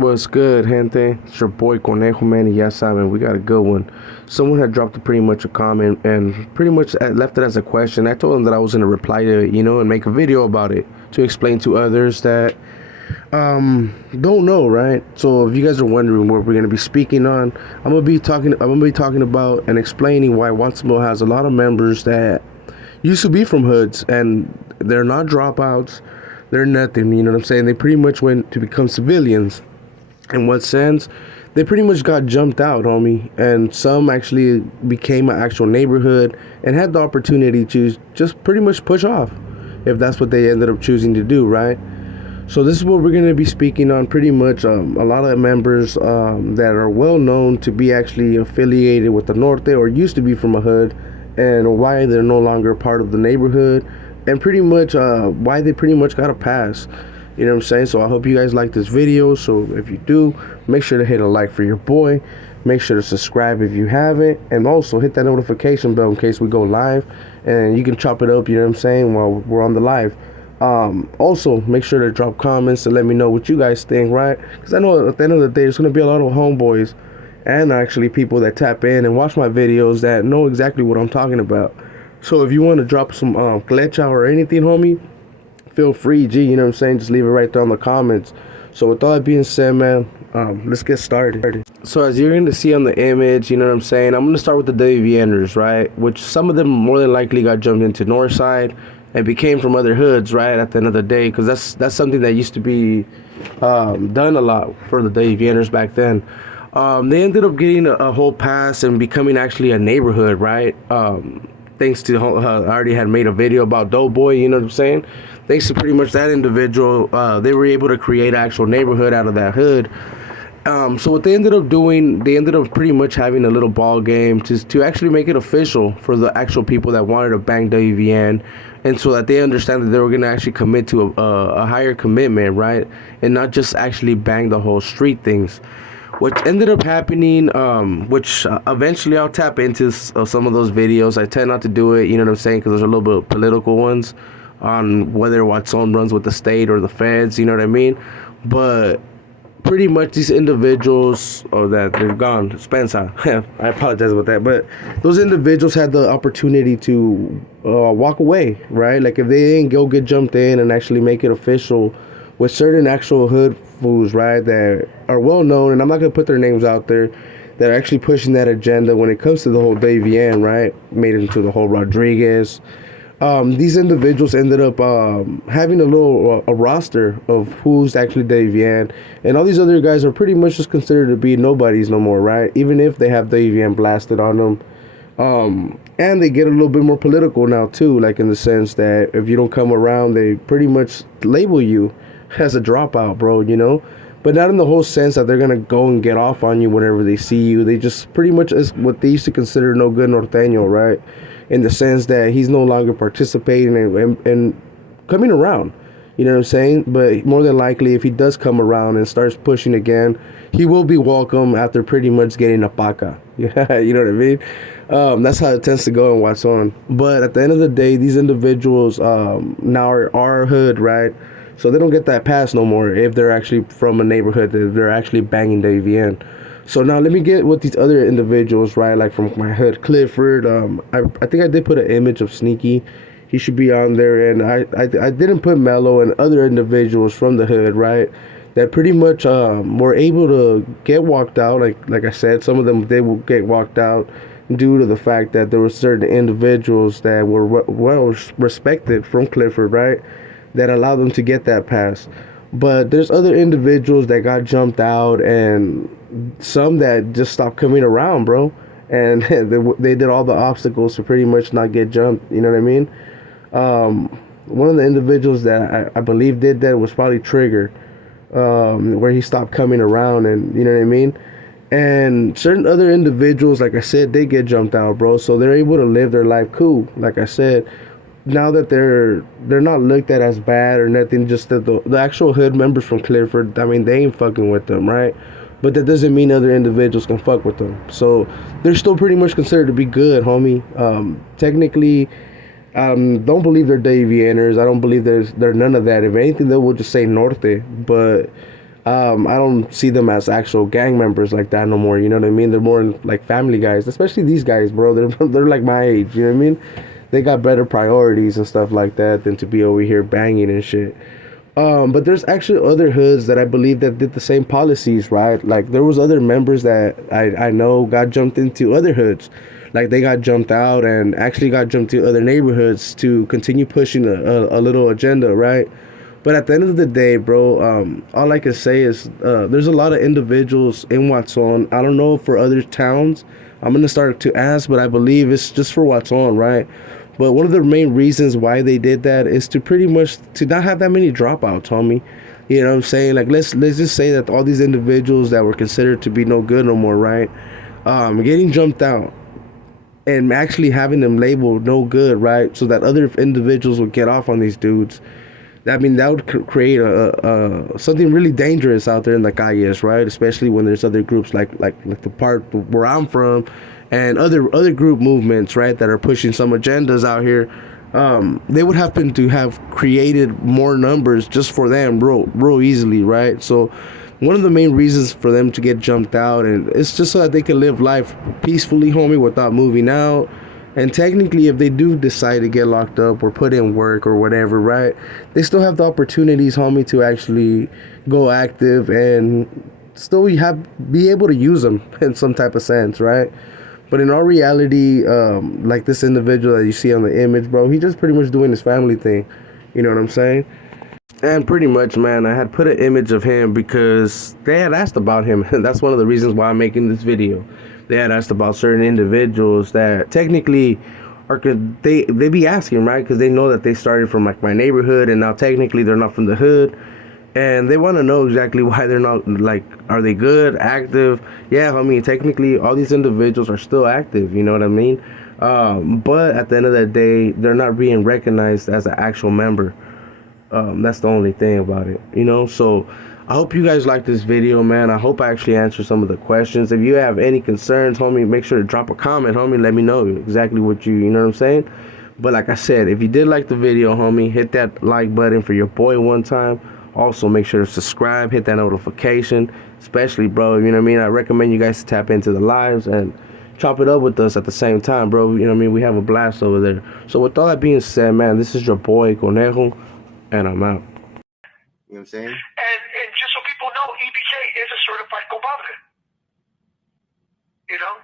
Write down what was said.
What's good, gente? It's your boy Conejo, man, and ya saben, we got a good one. Someone had dropped pretty much a comment and pretty much left it as a question. I told them that I was going to reply to it, and make a video about it to explain to others that don't know, right? So if you guys are wondering what we're going to be speaking on, I'm going to be talking about and explaining why Watsonville has a lot of members that used to be from hoods and they're not dropouts. They're nothing, you know what I'm saying? They pretty much went to become civilians. In what sense? They pretty much got jumped out, homie. And some actually became an actual neighborhood and had the opportunity to just pretty much push off if that's what they ended up choosing to do, right? So this is what we're going to be speaking on pretty much. A lot of members that are well known to be actually affiliated with the Norte or used to be from a hood, and why they're no longer part of the neighborhood, and pretty much why they pretty much got a pass. You know what I'm saying? So I hope you guys like this video. So if you do, make sure to hit a like for your boy. Make sure to subscribe if you haven't. And also hit that notification bell in case we go live. And you can chop it up, you know what I'm saying, while we're on the live. Also, make sure to drop comments to let me know what you guys think, right? Because I know at the end of the day, there's going to be a lot of homeboys and actually people that tap in and watch my videos that know exactly what I'm talking about. So if you want to drop some clecha or anything, homie, feel free, you know what I'm saying? Just leave it right there in the comments. So with all that being said, man, let's get started. So as you're going to see on the image, you know what I'm saying, I'm going to start with the WVNers, right? Which some of them more than likely got jumped into Northside and became from other hoods, right, at the end of the day, because that's something that used to be done a lot for the WVNers back then. They ended up getting a whole pass and becoming actually a neighborhood, right? Thanks to, I already had made a video about Doughboy, you know what I'm saying? Thanks to pretty much that individual, they were able to create an actual neighborhood out of that hood. So what they ended up doing, they ended up pretty much having a little ball game to actually make it official for the actual people that wanted to bang WVN, and so that they understand that they were going to actually commit to a higher commitment, right? And not just actually bang the whole street things. What ended up happening, which eventually I'll tap into some of those videos. I tend not to do it, you know what I'm saying, because there's a little bit of political ones on whether Watson runs with the state or the feds, you know what I mean? But pretty much these individuals, that they're gone, Spencer, I apologize about that, but those individuals had the opportunity to walk away, right? Like if they didn't go get jumped in and actually make it official with certain actual hood fools, right, that are well known, and I'm not going to put their names out there, that are actually pushing that agenda when it comes to the whole WVN, right, made it into the whole Rodriguez. These individuals ended up having a roster of who's actually WVN, and all these other guys are pretty much just considered to be nobodies no more, right, even if they have WVN blasted on them. And they get a little bit more political now too, like in the sense that if you don't come around, they pretty much label you as a dropout, bro, but not in the whole sense that they're gonna go and get off on you whenever they see you. They just pretty much is what they used to consider no good norteño, right, in the sense that he's no longer participating and coming around, you know what I'm saying? But more than likely, if he does come around and starts pushing again, he will be welcome after pretty much getting a paca. Yeah, you know what I mean? That's how it tends to go in Watson. But at the end of the day, these individuals now are our hood, right? So they don't get that pass no more if they're actually from a neighborhood, if they're actually banging WVN. So now let me get with these other individuals, right, like from my hood, Clifford. I think I did put an image of Sneaky. He should be on there. And I didn't put Mello and other individuals from the hood, right, that pretty much were able to get walked out. Like I said, some of them, they will get walked out due to the fact that there were certain individuals that were well respected from Clifford, right, that allowed them to get that pass. But there's other individuals that got jumped out, and some that just stopped coming around, bro. And they did all the obstacles to pretty much not get jumped, you know what I mean? One of the individuals that I believe did that was probably Trigger, where he stopped coming around, and you know what I mean? And certain other individuals, like I said, they get jumped out, bro. So they're able to live their life cool, like I said. Now that they're not looked at as bad or nothing, just that the actual hood members from Clifford, I mean, they ain't fucking with them, right? But that doesn't mean other individuals can fuck with them. So they're still pretty much considered to be good, homie. Technically, don't believe they're WVNers. I don't believe they're none of that. If anything, they will just say Norte. But I don't see them as actual gang members like that no more. You know what I mean? They're more like family guys, especially these guys, bro. They're like my age. You know what I mean? They got better priorities and stuff like that than to be over here banging and shit. But there's actually other hoods that I believe that did the same policies, right? Like there was other members that I know got jumped into other hoods. Like they got jumped out and actually got jumped to other neighborhoods to continue pushing a little agenda, right? But at the end of the day, bro, all I can say is there's a lot of individuals in Watson. I don't know for other towns. I'm gonna start to ask, but I believe it's just for Watson, right? But one of the main reasons why they did that is to pretty much to not have that many dropouts, homie. You know what I'm saying? Like let's just say that all these individuals that were considered to be no good no more, right? Getting jumped out and actually having them labeled no good, right? So that other individuals would get off on these dudes. I mean, that would create a something really dangerous out there in the calles, right? Especially when there's other groups like the part where I'm from, and other group movements, right, that are pushing some agendas out here. They would happen to have created more numbers just for them, real easily, right? So, one of the main reasons for them to get jumped out, and it's just so that they can live life peacefully, homie, without moving out. And technically, if they do decide to get locked up or put in work or whatever, right, they still have the opportunities, homie, to actually go active and still be able to use them in some type of sense, right? But in all reality, like this individual that you see on the image, bro, he just pretty much doing his family thing. You know what I'm saying? And pretty much, man, I had put an image of him because they had asked about him. And that's one of the reasons why I'm making this video. They had asked about certain individuals that technically are could they be asking, right? Because they know that they started from like my neighborhood and now technically they're not from the hood. And they want to know exactly why they're not, like, are they good, active? Yeah, I mean, technically all these individuals are still active, you know what I mean? But at the end of the day, they're not being recognized as an actual member. That's the only thing about it, you know. So I hope you guys like this video, man. I hope I actually answered some of the questions. If you have any concerns, homie, make sure to drop a comment, homie. Let me know exactly what you know what I'm saying. But like I said, if you did like the video, homie, hit that like button for your boy one time. Also, make sure to subscribe, hit that notification, especially, bro. You know what I mean. I recommend you guys to tap into the lives and chop it up with us at the same time, bro. You know what I mean. We have a blast over there. So with all that being said, man, this is your boy Conejo, and I'm out. You know what I'm saying? And just so people know, E.B.K is a certified compadre. You know?